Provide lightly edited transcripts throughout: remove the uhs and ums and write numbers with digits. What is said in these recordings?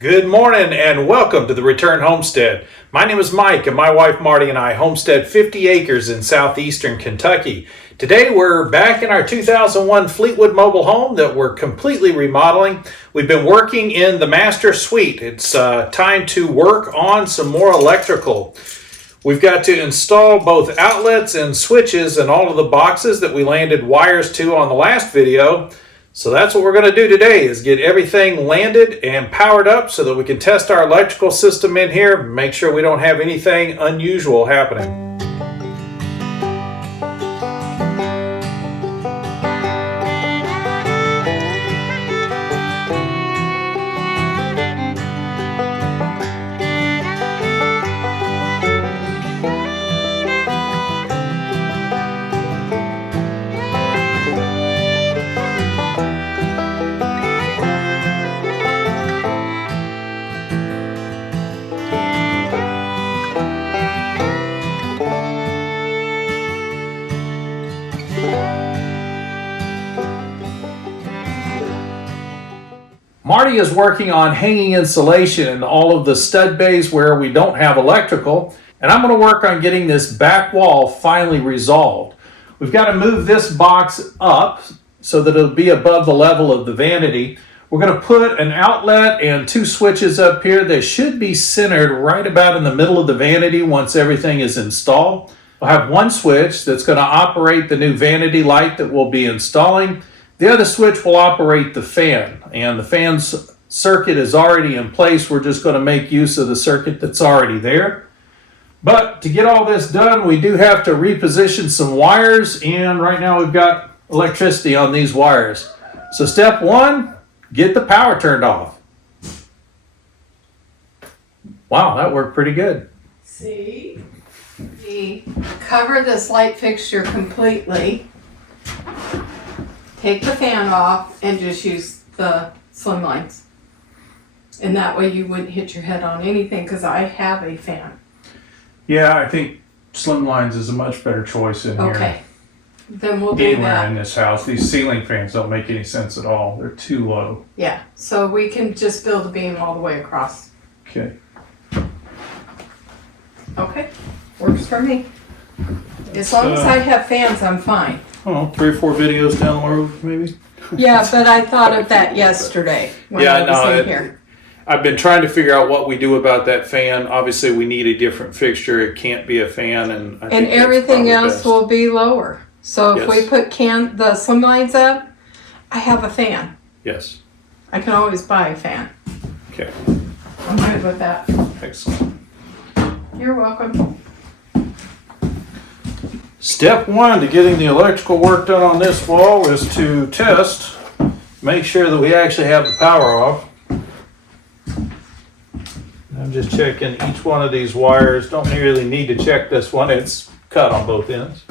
Good morning and welcome to the Return Homestead. My name is Mike and my wife Marty and I homestead 50 acres in southeastern Kentucky. Today we're back in our 2001 Fleetwood mobile home that we're completely remodeling. We've been working in the master suite. It's time to work on some more electrical. We've got to install both outlets and switches in all of the boxes that we landed wires to on the last video. So that's what we're going to do today, is get everything landed and powered up so that we can test our electrical system in here, make sure we don't have anything unusual happening. Marty is working on hanging insulation in all of the stud bays where we don't have electrical, and I'm going to work on getting this back wall finally resolved. We've got to move this box up so that it'll be above the level of the vanity. We're going to put an outlet and two switches up here. They should be centered right about in the middle of the vanity once everything is installed. We'll have one switch that's going to operate the new vanity light that we'll be installing. The other switch will operate the fan, and the fan's circuit is already in place. We're just going to make use of the circuit that's already there. But to get all this done, we do have to reposition some wires, and right now we've got electricity on these wires. So step one, get the power turned off. Wow, that worked pretty good. See, we cover this light fixture completely. Take the fan off and just use the slim lines. And that way you wouldn't hit your head on anything, because I have a fan. Yeah, I think slim lines is a much better choice in here. Okay, then we'll do Anywhere that. in this house. These ceiling fans don't make any sense at all. They're too low. Yeah, so we can just build a beam all the way across. Okay. Okay, works for me. As long as I have fans, I'm fine. Oh, 3 or 4 videos down the road, maybe? Yeah, but I thought of that yesterday when I was in here. I've been trying to figure out what we do about that fan. Obviously, we need a different fixture. It can't be a fan, and I think And that's everything probably else best. will be lower. So if we Yes. put the slim lines up, I have a fan. Yes. I can always buy a fan. Okay. I'm good with that. Excellent. You're welcome. Step one to getting the electrical work done on this wall is to test, make sure that we actually have the power off. I'm just checking each one of these wires. Don't really need to check this one. It's cut on both ends.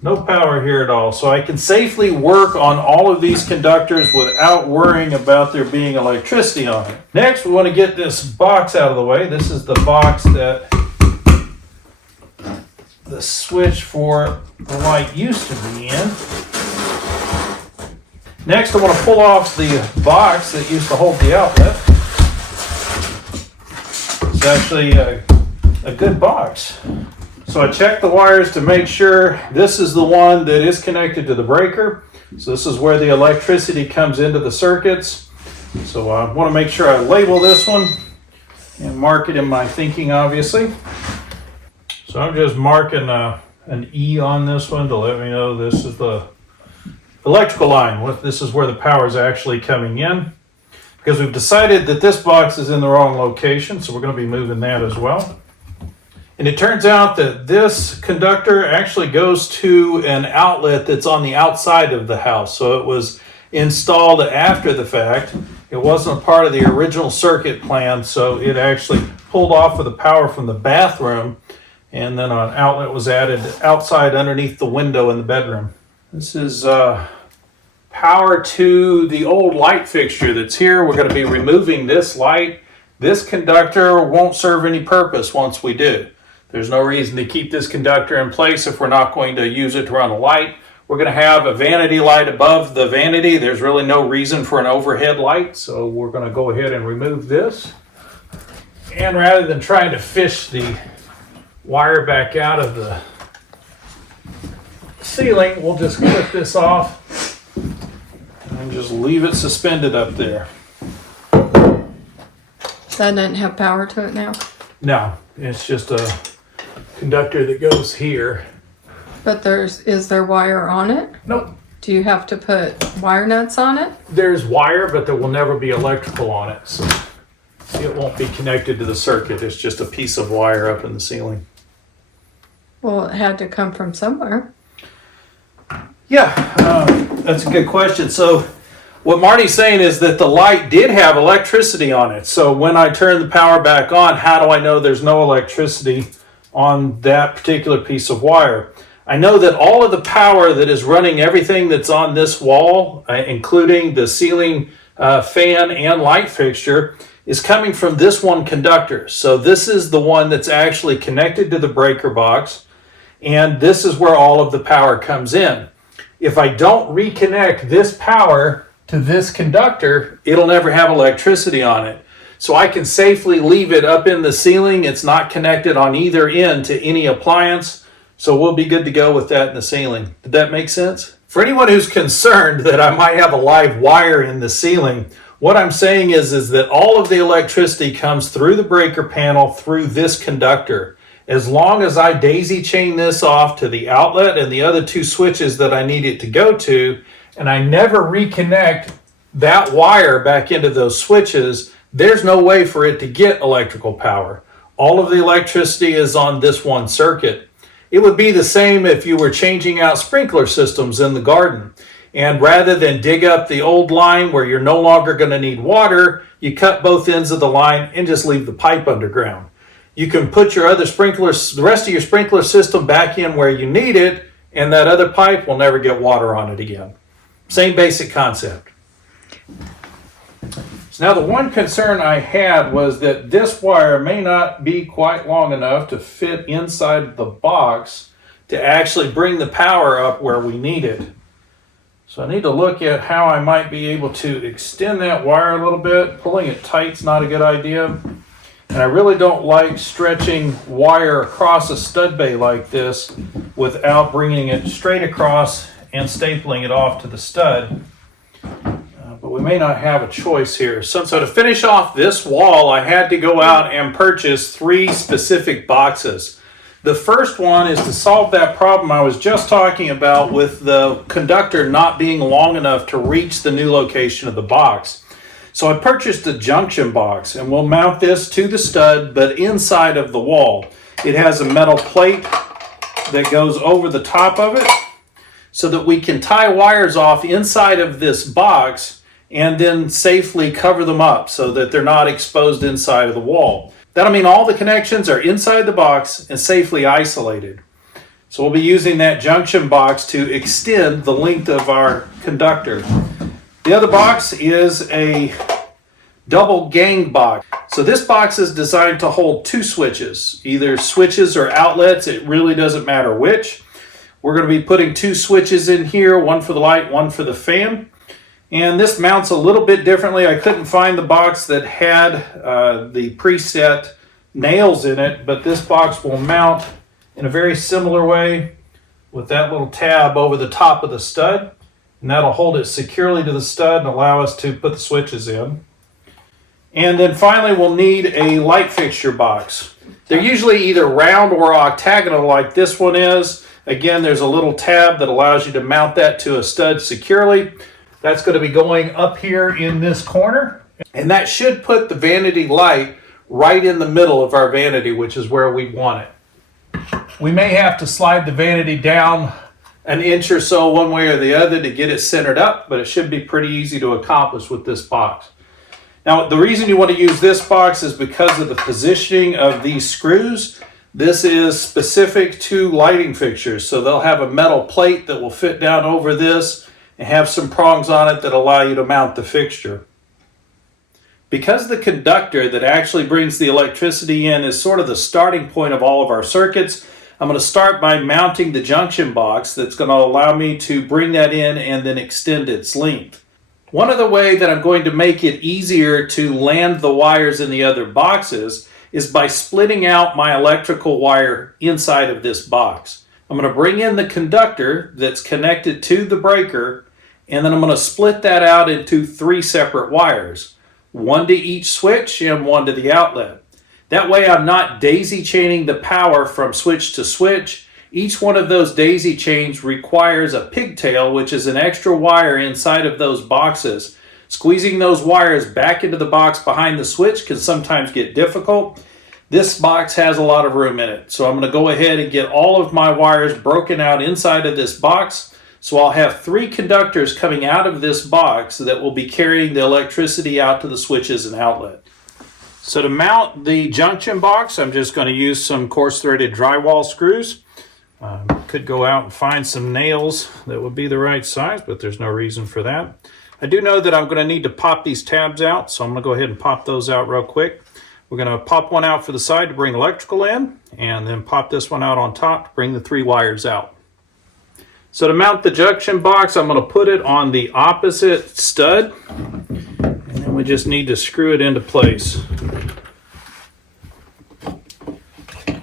No power here at all. So I can safely work on all of these conductors without worrying about there being electricity on it. Next, we want to get this box out of the way. This is the box that the switch for the light used to be in. Next, I want to pull off the box that used to hold the outlet. It's actually a good box. So I checked the wires to make sure this is the one that is connected to the breaker. So this is where the electricity comes into the circuits. So I want to make sure I label this one and mark it in my thinking, obviously. So I'm just marking an E on this one to let me know this is the electrical line. This is where the power is actually coming in. Because we've decided that this box is in the wrong location, so we're going to be moving that as well. And it turns out that this conductor actually goes to an outlet that's on the outside of the house. So it was installed after the fact. It wasn't a part of the original circuit plan, so it actually pulled off of the power from the bathroom, and then an outlet was added outside underneath the window in the bedroom. This is power to the old light fixture that's here. We're going to be removing this light. This conductor won't serve any purpose once we do. There's no reason to keep this conductor in place if we're not going to use it to run a light. We're going to have a vanity light above the vanity. There's really no reason for an overhead light, so we're going to go ahead and remove this. And rather than trying to fish the wire back out of the ceiling, we'll just clip this off and just leave it suspended up there. That doesn't have power to it now? No, it's just a conductor that goes here. But is there wire on it? Nope. Do you have to put wire nuts on it? There's wire, but there will never be electrical on it, so it won't be connected to the circuit. It's just a piece of wire up in the ceiling. Well, it had to come from somewhere. Yeah, that's a good question. So what Marty's saying is that the light did have electricity on it. So when I turn the power back on, how do I know there's no electricity on that particular piece of wire? I know that all of the power that is running everything that's on this wall, including the ceiling fan and light fixture, is coming from this one conductor. So this is the one that's actually connected to the breaker box, and this is where all of the power comes in. If I don't reconnect this power to this conductor, it'll never have electricity on it. So I can safely leave it up in the ceiling. It's not connected on either end to any appliance. So we'll be good to go with that in the ceiling. Did that make sense? For anyone who's concerned that I might have a live wire in the ceiling, what I'm saying is that all of the electricity comes through the breaker panel through this conductor. As long as I daisy chain this off to the outlet and the other two switches that I need it to go to, and I never reconnect that wire back into those switches, there's no way for it to get electrical power. All of the electricity is on this one circuit. It would be the same if you were changing out sprinkler systems in the garden. And rather than dig up the old line where you're no longer going to need water, you cut both ends of the line and just leave the pipe underground. You can put your other sprinklers, the rest of your sprinkler system back in where you need it, and that other pipe will never get water on it again. Same basic concept. So now the one concern I had was that this wire may not be quite long enough to fit inside the box to actually bring the power up where we need it. So I need to look at how I might be able to extend that wire a little bit. Pulling it tight's not a good idea. And I really don't like stretching wire across a stud bay like this without bringing it straight across and stapling it off to the stud. But we may not have a choice here. So to finish off this wall, I had to go out and purchase 3 specific boxes. The first one is to solve that problem I was just talking about with the conductor not being long enough to reach the new location of the box. So I purchased a junction box, and we'll mount this to the stud, but inside of the wall. It has a metal plate that goes over the top of it so that we can tie wires off inside of this box and then safely cover them up so that they're not exposed inside of the wall. That'll mean all the connections are inside the box and safely isolated. So we'll be using that junction box to extend the length of our conductor. The other box is a double gang box. So this box is designed to hold 2 switches, either switches or outlets. It really doesn't matter which. We're going to be putting 2 switches in here, one for the light, one for the fan. And this mounts a little bit differently. I couldn't find the box that had the preset nails in it, but this box will mount in a very similar way with that little tab over the top of the stud. And that'll hold it securely to the stud and allow us to put the switches in. And then finally we'll need a light fixture box. They're usually either round or octagonal like this one is. Again, there's a little tab that allows you to mount that to a stud securely. That's going to be going up here in this corner. And that should put the vanity light right in the middle of our vanity, which is where we want it. We may have to slide the vanity down an inch or so one way or the other to get it centered up, but it should be pretty easy to accomplish with this box. Now, the reason you want to use this box is because of the positioning of these screws. This is specific to lighting fixtures, so they'll have a metal plate that will fit down over this and have some prongs on it that allow you to mount the fixture. Because the conductor that actually brings the electricity in is sort of the starting point of all of our circuits, I'm going to start by mounting the junction box that's going to allow me to bring that in and then extend its length. One other way that I'm going to make it easier to land the wires in the other boxes is by splitting out my electrical wire inside of this box. I'm going to bring in the conductor that's connected to the breaker, and then I'm going to split that out into 3 separate wires, one to each switch and one to the outlet. That way I'm not daisy chaining the power from switch to switch. Each one of those daisy chains requires a pigtail, which is an extra wire inside of those boxes. Squeezing those wires back into the box behind the switch can sometimes get difficult. This box has a lot of room in it, so I'm going to go ahead and get all of my wires broken out inside of this box. So I'll have 3 conductors coming out of this box that will be carrying the electricity out to the switches and outlet. So to mount the junction box, I'm just going to use some coarse threaded drywall screws. Could go out and find some nails that would be the right size, but there's no reason for that. I do know that I'm going to need to pop these tabs out, so I'm going to go ahead and pop those out real quick. We're going to pop one out for the side to bring electrical in, and then pop this one out on top to bring the 3 wires out. So to mount the junction box, I'm going to put it on the opposite stud, and then we just need to screw it into place.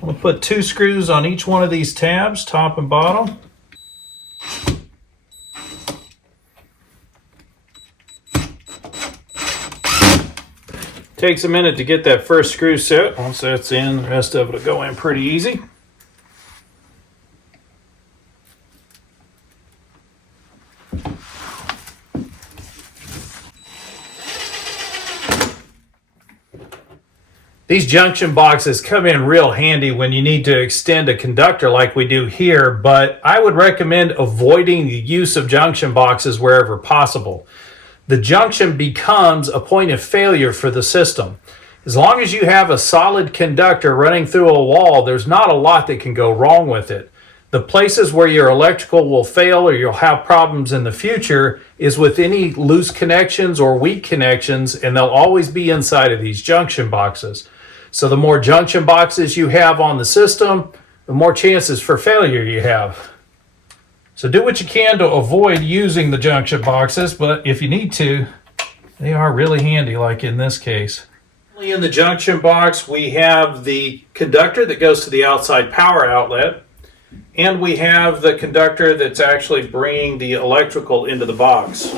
We'll put 2 screws on each one of these tabs, top and bottom. Takes a minute to get that first screw set. Once that's in, the rest of it will go in pretty easy. These junction boxes come in real handy when you need to extend a conductor like we do here, but I would recommend avoiding the use of junction boxes wherever possible. The junction becomes a point of failure for the system. As long as you have a solid conductor running through a wall, there's not a lot that can go wrong with it. The places where your electrical will fail or you'll have problems in the future is with any loose connections or weak connections, and they'll always be inside of these junction boxes. So the more junction boxes you have on the system, the more chances for failure you have. So do what you can to avoid using the junction boxes, but if you need to, they are really handy, like in this case. In the junction box, we have the conductor that goes to the outside power outlet, and we have the conductor that's actually bringing the electrical into the box.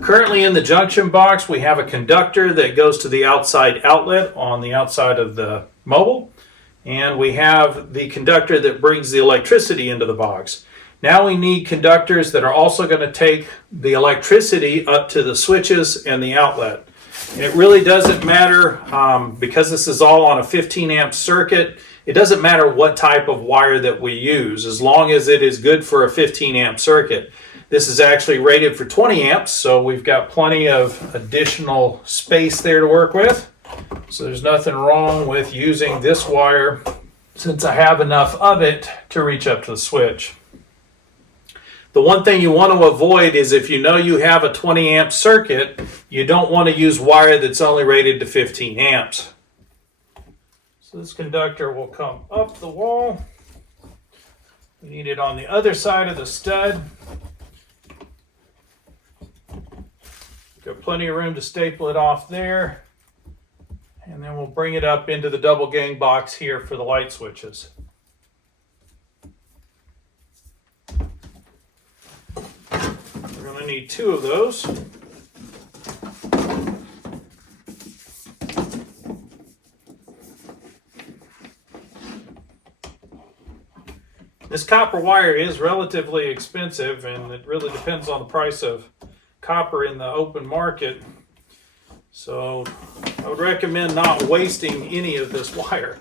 Currently in the junction box, we have a conductor that goes to the outside outlet on the outside of the mobile, and we have the conductor that brings the electricity into the box. Now we need conductors that are also going to take the electricity up to the switches and the outlet. It really doesn't matter, because this is all on a 15 amp circuit, it doesn't matter what type of wire that we use, as long as it is good for a 15 amp circuit. This is actually rated for 20 amps, so we've got plenty of additional space there to work with. So there's nothing wrong with using this wire, since I have enough of it to reach up to the switch. The one thing you want to avoid is if you know you have a 20 amp circuit, you don't want to use wire that's only rated to 15 amps. So this conductor will come up the wall. We need it on the other side of the stud. Got plenty of room to staple it off there. And then we'll bring it up into the double gang box here for the light switches. We're going to need 2 of those. This copper wire is relatively expensive, and it really depends on the price of copper in the open market. So I would recommend not wasting any of this wire.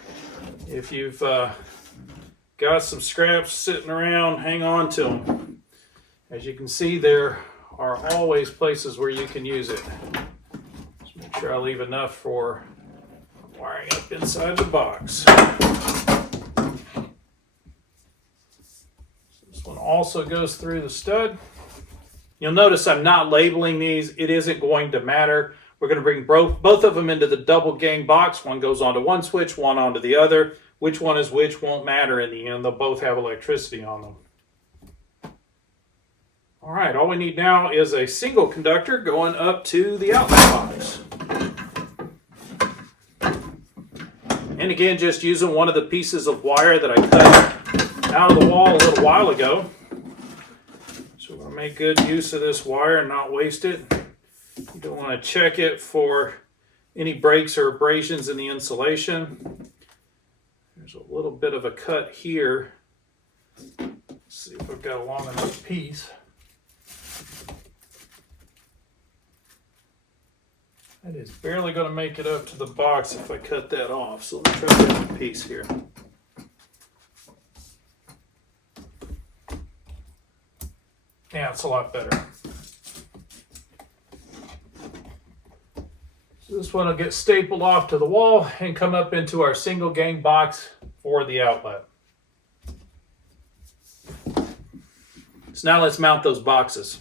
If you've got some scraps sitting around, hang on to them. As you can see, there are always places where you can use it. Just make sure I leave enough for wiring up inside the box. This one also goes through the stud. You'll notice I'm not labeling these. It isn't going to matter. We're going to bring both of them into the double gang box. One goes onto one switch, one onto the other. Which one is which won't matter in the end. They'll both have electricity on them. All right, all we need now is a single conductor going up to the outlet box. And again, just using one of the pieces of wire that I cut out of the wall a little while ago. So we're going to make good use of this wire and not waste it. You don't want to check it for any breaks or abrasions in the insulation. There's a little bit of a cut here. Let's see if I've got a long enough piece. That is barely going to make it up to the box if I cut that off. So let me try that piece here. Yeah, it's a lot better. So this one will get stapled off to the wall and come up into our single gang box for the outlet. So now let's mount those boxes.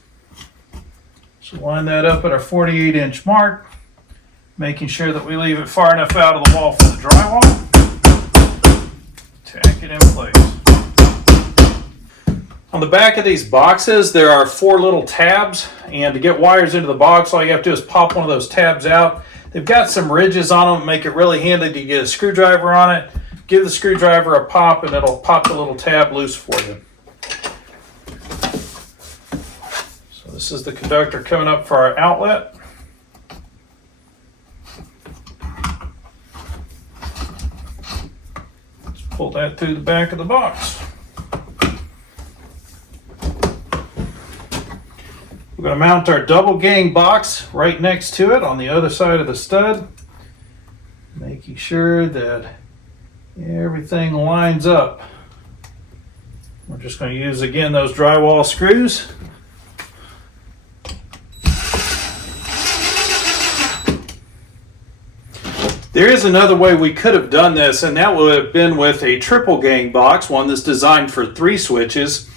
So line that up at our 48-inch mark, making sure that we leave it far enough out of the wall for the drywall. Tack it in place. On the back of these boxes, there are 4 little tabs, and to get wires into the box, all you have to do is pop one of those tabs out. They've got some ridges on them, make it really handy to get a screwdriver on it. Give the screwdriver a pop, and it'll pop the little tab loose for you. So this is the conductor coming up for our outlet. Let's pull that through the back of the box. We're going to mount our double gang box right next to it on the other side of the stud, making sure that everything lines up. We're just going to use again those drywall screws. There is another way we could have done this, and that would have been with a triple gang box, one that's designed for 3 switches.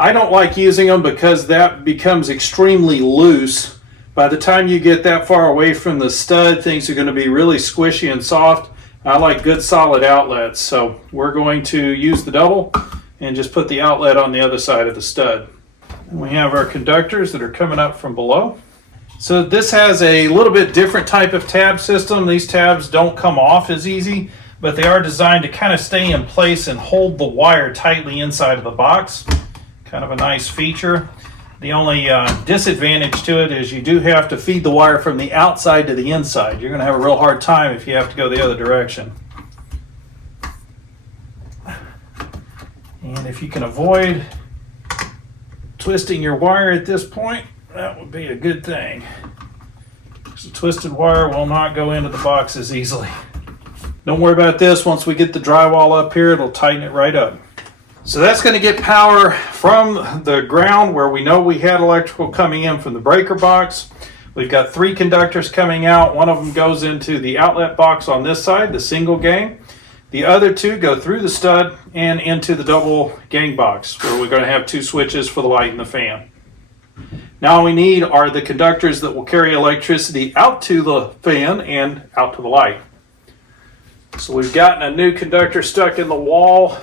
I don't like using them because that becomes extremely loose. By the time you get that far away from the stud, things are going to be really squishy and soft. I like good solid outlets, so we're going to use the double and just put the outlet on the other side of the stud. And we have our conductors that are coming up from below. So this has a little bit different type of tab system. These tabs don't come off as easy, but they are designed to kind of stay in place and hold the wire tightly inside of the box. Kind of a nice feature. The only disadvantage to it is you do have to feed the wire from the outside to the inside. You're going to have a real hard time if you have to go the other direction. And if you can avoid twisting your wire at this point, that would be a good thing. Because the twisted wire will not go into the box as easily. Don't worry about this. Once we get the drywall up here, it'll tighten it right up. So that's going to get power from the ground where we know we had electrical coming in from the breaker box. We've got 3 conductors coming out. One of them goes into the outlet box on this side, the single gang. The other 2 go through the stud and into the double gang box where we're going to have 2 switches for the light and the fan. Now all we need are the conductors that will carry electricity out to the fan and out to the light. So we've gotten a new conductor stuck in the wall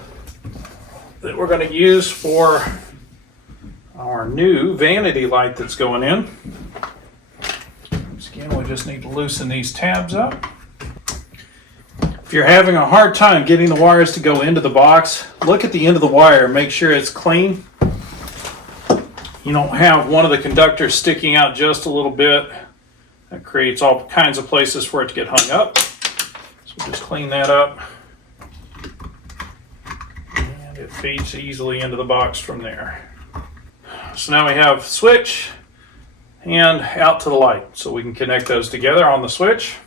that we're going to use for our new vanity light that's going in. Again, we just need to loosen these tabs up. If you're having a hard time getting the wires to go into the box, look at the end of the wire, make sure it's clean. You don't have one of the conductors sticking out just a little bit. That creates all kinds of places for it to get hung up. So just clean that up. It feeds easily into the box from there. So now we have switch and out to the light. So we can connect those together on the switch.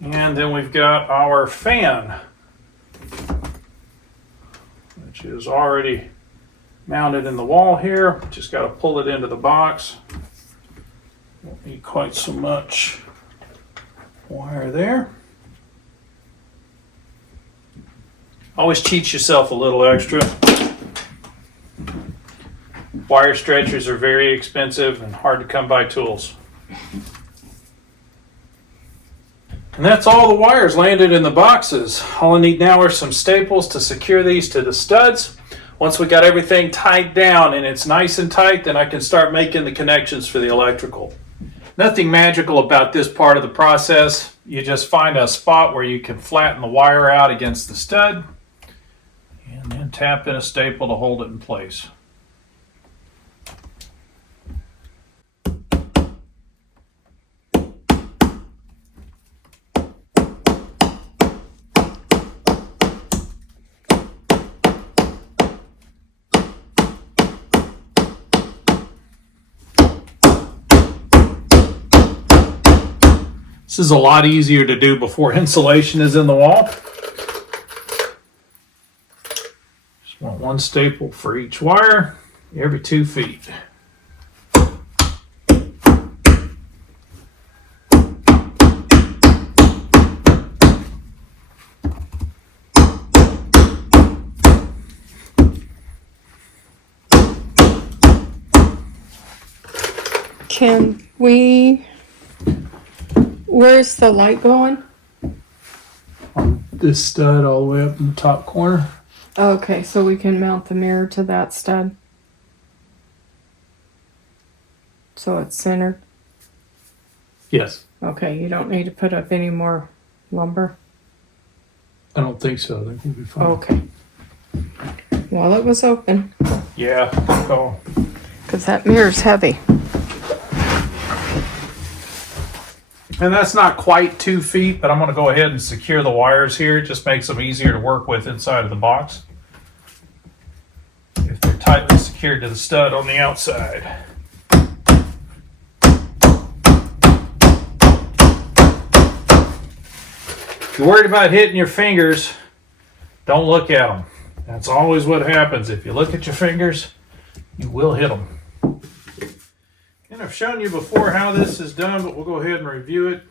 And then we've got our fan, which is already mounted in the wall here. Just got to pull it into the box. Won't need quite so much wire there. Always cheat yourself a little extra. Wire stretchers are very expensive and hard to come by tools. And that's all the wires landed in the boxes. All I need now are some staples to secure these to the studs. Once we got everything tied down and it's nice and tight, then I can start making the connections for the electrical. Nothing magical about this part of the process. You just find a spot where you can flatten the wire out against the stud and then tap in a staple to hold it in place. This is a lot easier to do before insulation is in the wall. Just want one staple for each wire every 2 feet. Can we, where's the light going? This stud all the way up in the top corner. Okay, so we can mount the mirror to that stud. So it's centered. Yes. Okay, you don't need to put up any more lumber. I don't think so. I think we'll be fine. Okay. Well, it was open, Yeah. So because that mirror's heavy. And that's not quite 2 feet, but I'm going to go ahead and secure the wires here. It just makes them easier to work with inside of the box if they're tightly secured to the stud on the outside. If you're worried about hitting your fingers, don't look at them. That's always what happens. If you look at your fingers, you will hit them. And I've shown you before how this is done, but we'll go ahead and review it.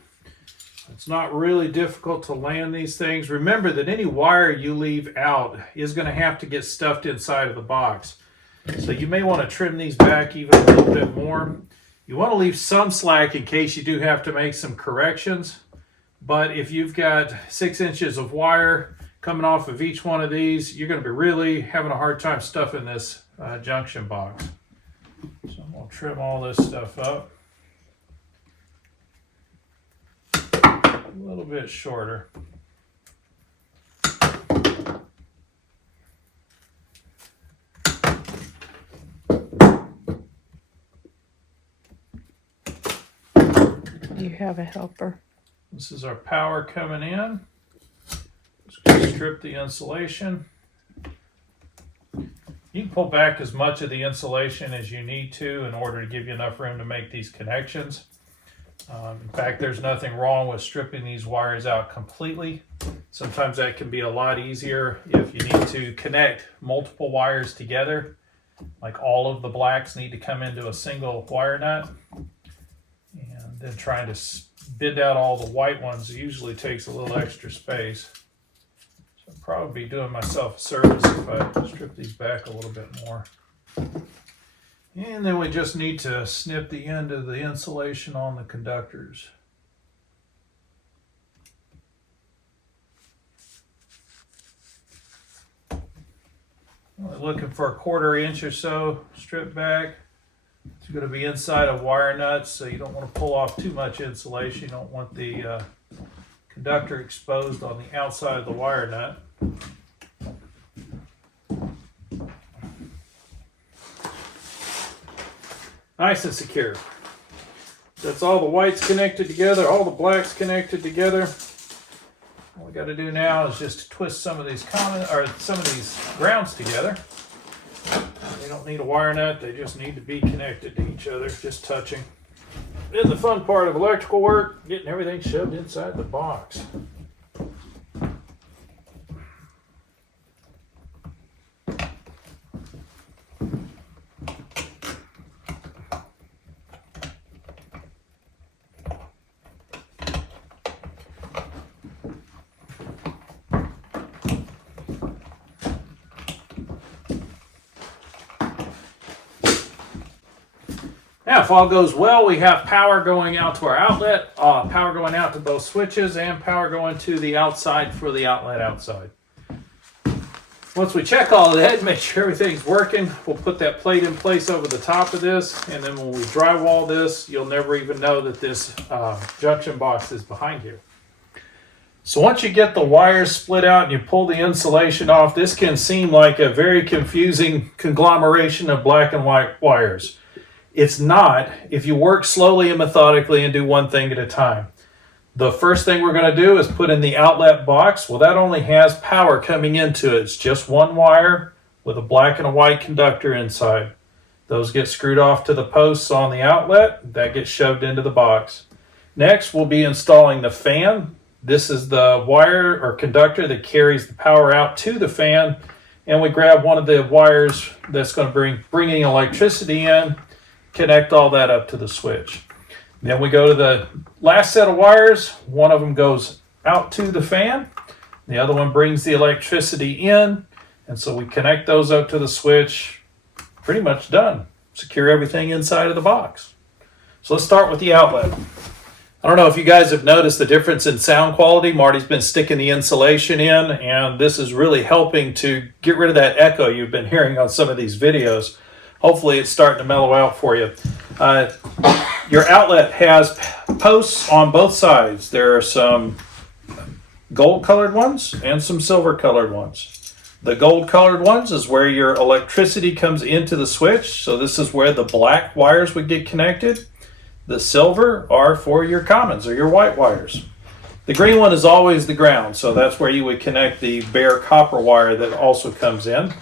It's not really difficult to land these things. Remember that any wire you leave out is going to have to get stuffed inside of the box. So you may want to trim these back even a little bit more. You want to leave some slack in case you do have to make some corrections. But if you've got 6 inches of wire coming off of each one of these, you're going to be really having a hard time stuffing this junction box. So I'm going to trim all this stuff up a little bit shorter. You have a helper. This is our power coming in. Just going to strip the insulation. You can pull back as much of the insulation as you need to in order to give you enough room to make these connections. In fact, there's nothing wrong with stripping these wires out completely. Sometimes that can be a lot easier if you need to connect multiple wires together. Like all of the blacks need to come into a single wire nut. And then trying to bend out all the white ones usually takes a little extra space. So I'd probably be doing myself a service if I strip these back a little bit more. And then we just need to snip the end of the insulation on the conductors. We're looking for a 1/4 inch or so strip back. It's going to be inside of wire nuts, so you don't want to pull off too much insulation. You don't want the conductor exposed on the outside of the wire nut. Nice and secure. That's all the whites connected together, all the blacks connected together. All we got to do now is just twist some of these grounds together. They don't need a wire nut, they just need to be connected to each other, just touching. Then the fun part of electrical work, getting everything shoved inside the box. Now, if all goes well, we have power going out to our outlet, power going out to both switches, and power going to the outside for the outlet outside. Once we check all of that, make sure everything's working, we'll put that plate in place over the top of this, and then when we drywall this, you'll never even know that this junction box is behind you. So once you get the wires split out and you pull the insulation off, this can seem like a very confusing conglomeration of black and white wires. It's not if you work slowly and methodically and do one thing at a time. The first thing we're going to do is put in the outlet box. Well, that only has power coming into it. It's just one wire with a black and a white conductor inside. Those get screwed off to the posts on the outlet. That gets shoved into the box. Next, we'll be installing the fan. This is the wire or conductor that carries the power out to the fan. And we grab one of the wires that's going to bringing electricity in, connect all that up to the switch. Then we go to the last set of wires. One of them goes out to the fan. The other one brings the electricity in. And so we connect those up to the switch. Pretty much done. Secure everything inside of the box. So let's start with the outlet. I don't know if you guys have noticed the difference in sound quality. Marty's been sticking the insulation in, and this is really helping to get rid of that echo you've been hearing on some of these videos. Hopefully it's starting to mellow out for you. Your outlet has posts on both sides. There are some gold colored ones and some silver colored ones. The gold colored ones is where your electricity comes into the switch. So this is where the black wires would get connected. The silver are for your commons or your white wires. The green one is always the ground. So that's where you would connect the bare copper wire that also comes in.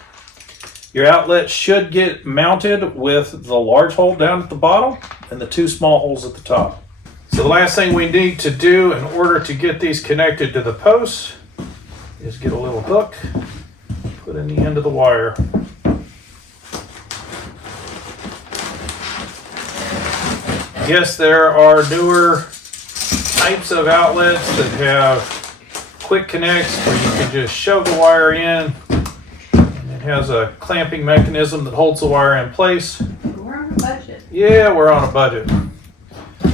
Your outlet should get mounted with the large hole down at the bottom and the two small holes at the top. So the last thing we need to do in order to get these connected to the posts is get a little hook, put in the end of the wire. Yes, there are newer types of outlets that have quick connects where you can just shove the wire in. Has a clamping mechanism that holds the wire in place. We're on a budget. Yeah, we're on a budget.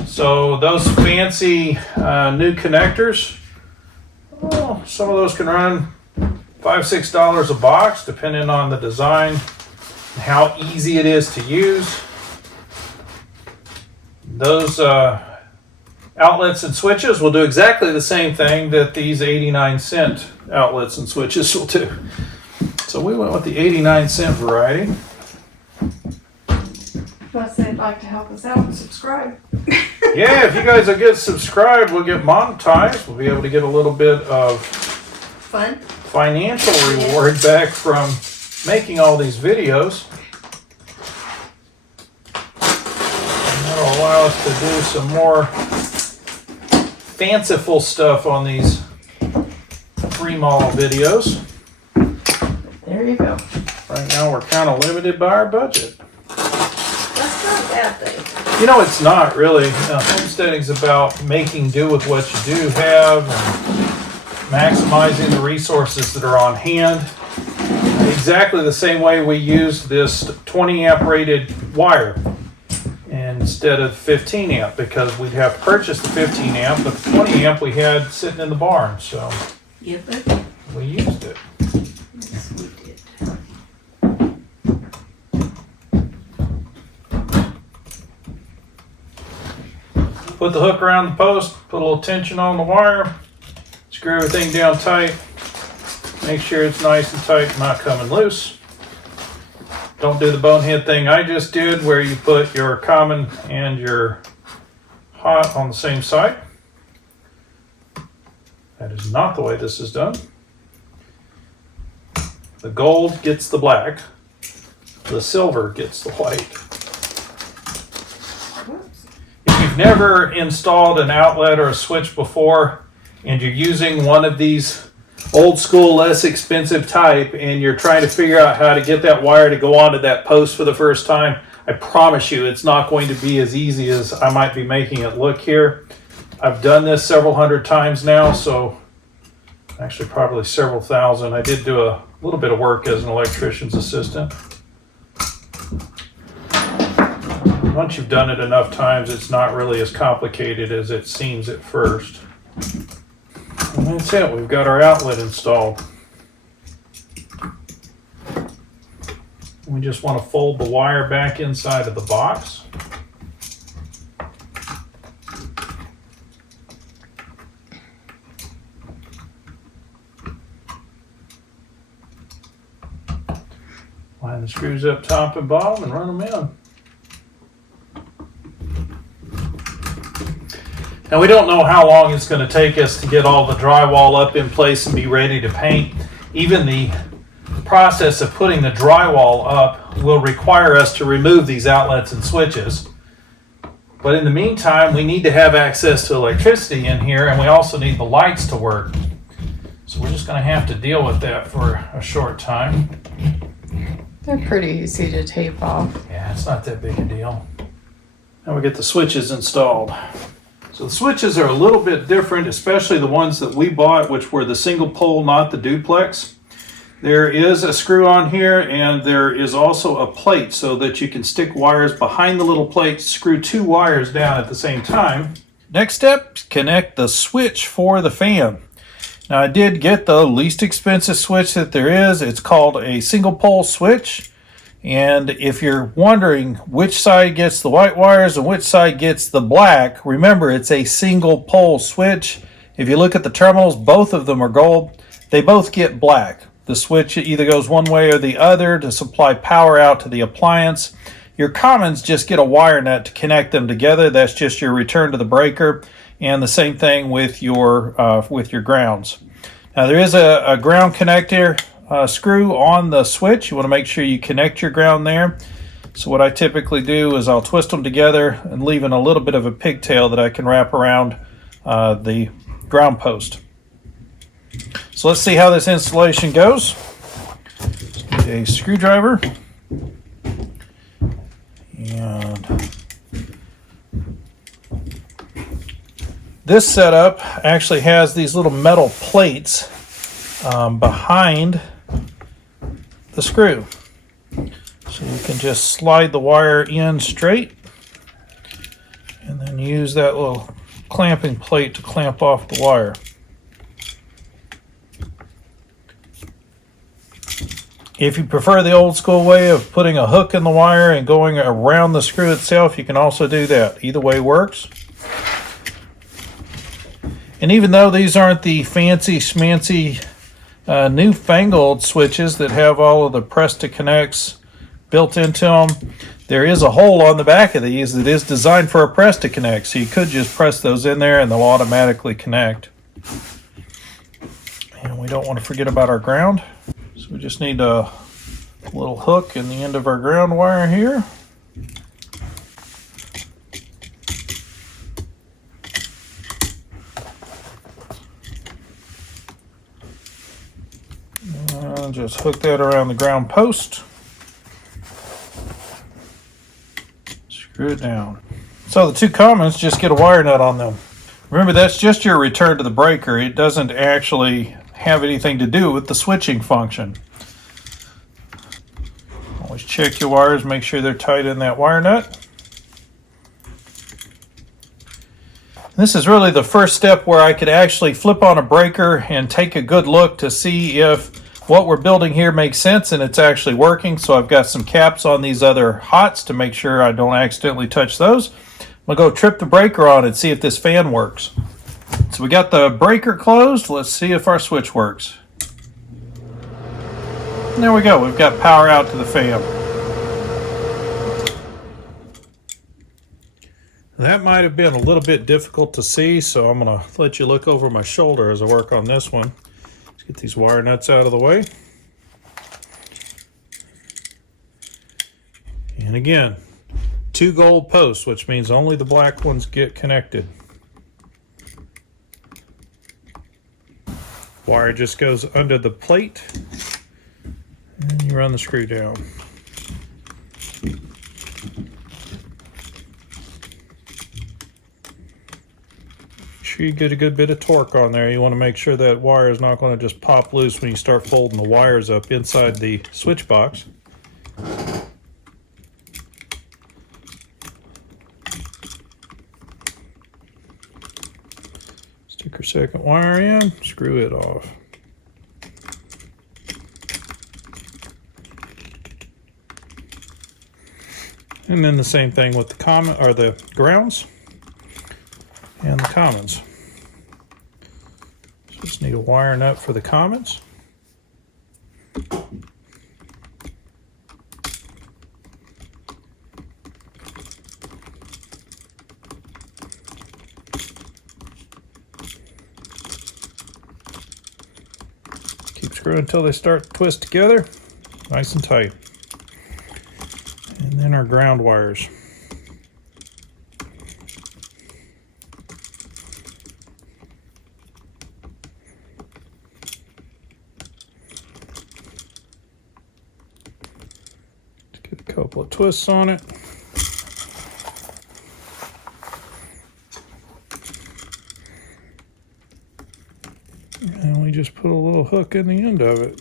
So those fancy new connectors, some of those can run $5-6 a box, depending on the design and how easy it is to use. Those outlets and switches will do exactly the same thing that these 89-cent outlets and switches will do. So we went with the 89-cent variety. Plus, they'd like to help us out and subscribe. Yeah, if you guys will get subscribed, we'll get monetized. We'll be able to get a little bit of Fun. financial reward back from making all these videos. And that'll allow us to do some more fanciful stuff on these remodel videos. There you go. Right now we're kind of limited by our budget. That's not a bad thing. You know, it's not really. Homesteading's about making do with what you do have and maximizing the resources that are on hand. Exactly the same way we used this 20 amp rated wire instead of 15 amp because we'd have purchased the 15 amp, but the 20 amp we had sitting in the barn, so Yep, but we used it. yes, we did. Put the hook around the post, put a little tension on the wire, screw everything down tight, make sure it's nice and tight, not coming loose. Don't do the bonehead thing I just did where you put your common and your hot on the same side. That is not the way this is done. The gold gets the black, the silver gets the white. If you've never installed an outlet or a switch before and you're using one of these old school, less expensive type and you're trying to figure out how to get that wire to go onto that post for the first time, I promise you it's not going to be as easy as I might be making it look here. I've done this several hundred times now, so actually probably several thousand. I did do a little bit of work as an electrician's assistant. Once you've done it enough times, it's not really as complicated as it seems at first. And that's it, we've got our outlet installed. We just want to fold the wire back inside of the box. Line the screws up top and bottom and run them in. Now we don't know how long it's going to take us to get all the drywall up in place and be ready to paint. Even the process of putting the drywall up will require us to remove these outlets and switches. But in the meantime, we need to have access to electricity in here, and we also need the lights to work. So we're just going to have to deal with that for a short time. They're pretty easy to tape off. Yeah, it's not that big a deal. Now we get the switches installed. So the switches are a little bit different, especially the ones that we bought, which were the single pole, not the duplex. There is a screw on here, and there is also a plate so that you can stick wires behind the little plate, screw two wires down at the same time. Next step, connect the switch for the fan. Now I did get the least expensive switch that there is. It's called a single pole switch. And if you're wondering which side gets the white wires and which side gets the black, remember it's a single pole switch. If you look at the terminals, both of them are gold. They both get black. The switch either goes one way or the other to supply power out to the appliance. Your commons just get a wire nut to connect them together. That's just your return to the breaker. And the same thing with your grounds. Now there is a ground connector screw on the switch. You want to make sure you connect your ground there. So what I typically do is I'll twist them together and leaving a little bit of a pigtail that I can wrap around the ground post. So let's see how this installation goes. A screwdriver, and this setup actually has these little metal plates behind the screw. So you can just slide the wire in straight and then use that little clamping plate to clamp off the wire. If you prefer the old school way of putting a hook in the wire and going around the screw itself, you can also do that. Either way works. And even though these aren't the fancy schmancy newfangled switches that have all of the press to connects built into them, there is a hole on the back of these that is designed for a press to connect. So you could just press those in there and they'll automatically connect. And we don't want to forget about our ground. So we just need a little hook in the end of our ground wire here. And just hook that around the ground post. Screw it down. So the two commons, just get a wire nut on them. Remember, that's just your return to the breaker. It doesn't actually have anything to do with the switching function. Always check your wires, make sure they're tight in that wire nut. This is really the first step where I could actually flip on a breaker and take a good look to see if what we're building here makes sense and it's actually working. So I've got some caps on these other hots to make sure I don't accidentally touch those. I'm going to go trip the breaker on and see if this fan works. So we got the breaker closed. Let's see if our switch works. And there we go. We've got power out to the fan. That might have been a little bit difficult to see, so I'm going to let you look over my shoulder as I work on this one. Let's get these wire nuts out of the way. And again, 2 gold posts, which means only the black ones get connected. Wire just goes under the plate and you run the screw down. Make sure you get a good bit of torque on there. You want to make sure that wire is not going to just pop loose when you start folding the wires up inside the switch box. your second wire in, screw it off. And then the same thing with the grounds and the commons. Just need a wire nut for the commons. Keep screwing until they start to twist together, nice and tight. And then our ground wires. Let's get a couple of twists on it. And we just put a little hook in the end of it.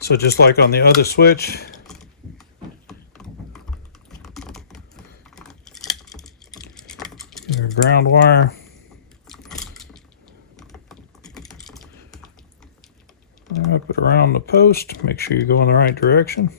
So just like on the other switch, your ground wire, wrap it around the post, make sure you go in the right direction.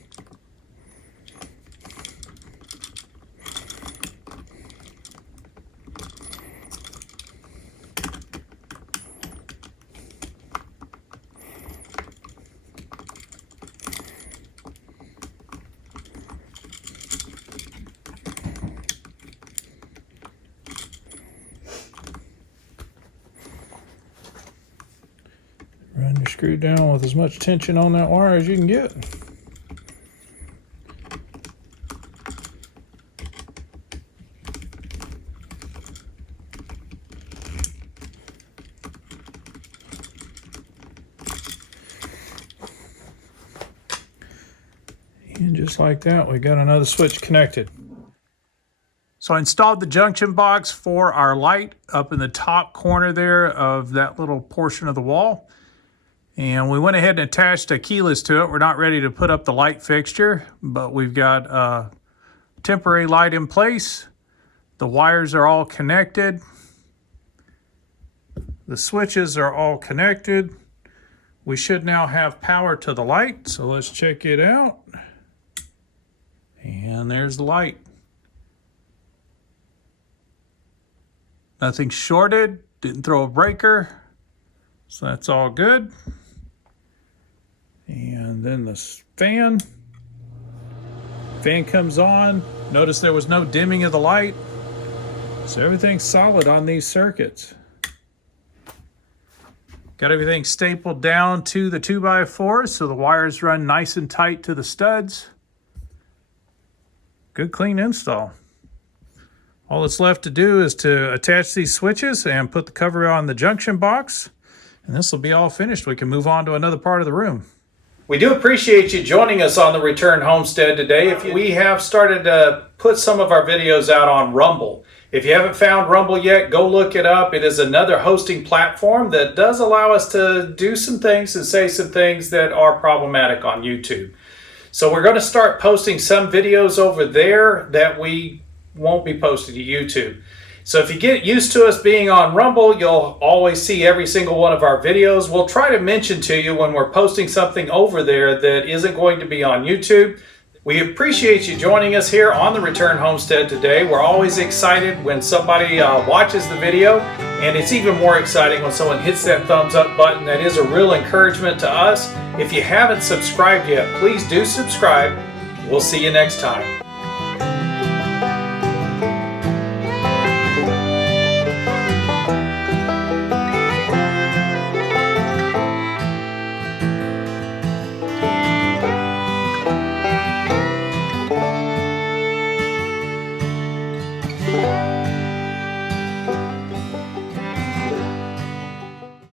Run your screw down with as much tension on that wire as you can get. And just like that, we got another switch connected. So I installed the junction box for our light up in the top corner there of that little portion of the wall. And we went ahead and attached a keyless to it. We're not ready to put up the light fixture, but we've got a temporary light in place. The wires are all connected. The switches are all connected. We should now have power to the light, so let's check it out. And there's the light. Nothing shorted, didn't throw a breaker, so that's all good. And then the fan comes on. Notice there was no dimming of the light, so everything's solid on these circuits. Got everything stapled down to the 2x4 so the wires run nice and tight to the studs. Good clean install. All that's left to do is to attach these switches and put the cover on the junction box, and this will be all finished. We can move on to another part of the room. We do appreciate you joining us on the Return Homestead today. We have started to put some of our videos out on Rumble. If you haven't found Rumble yet, go look it up. It is another hosting platform that does allow us to do some things and say some things that are problematic on YouTube. So we're going to start posting some videos over there that we won't be posted to YouTube. So if you get used to us being on Rumble, you'll always see every single one of our videos. We'll try to mention to you when we're posting something over there that isn't going to be on YouTube. We appreciate you joining us here on the Return Homestead today. We're always excited when somebody watches the video, and it's even more exciting when someone hits that thumbs up button. That is a real encouragement to us. If you haven't subscribed yet, please do subscribe. We'll see you next time.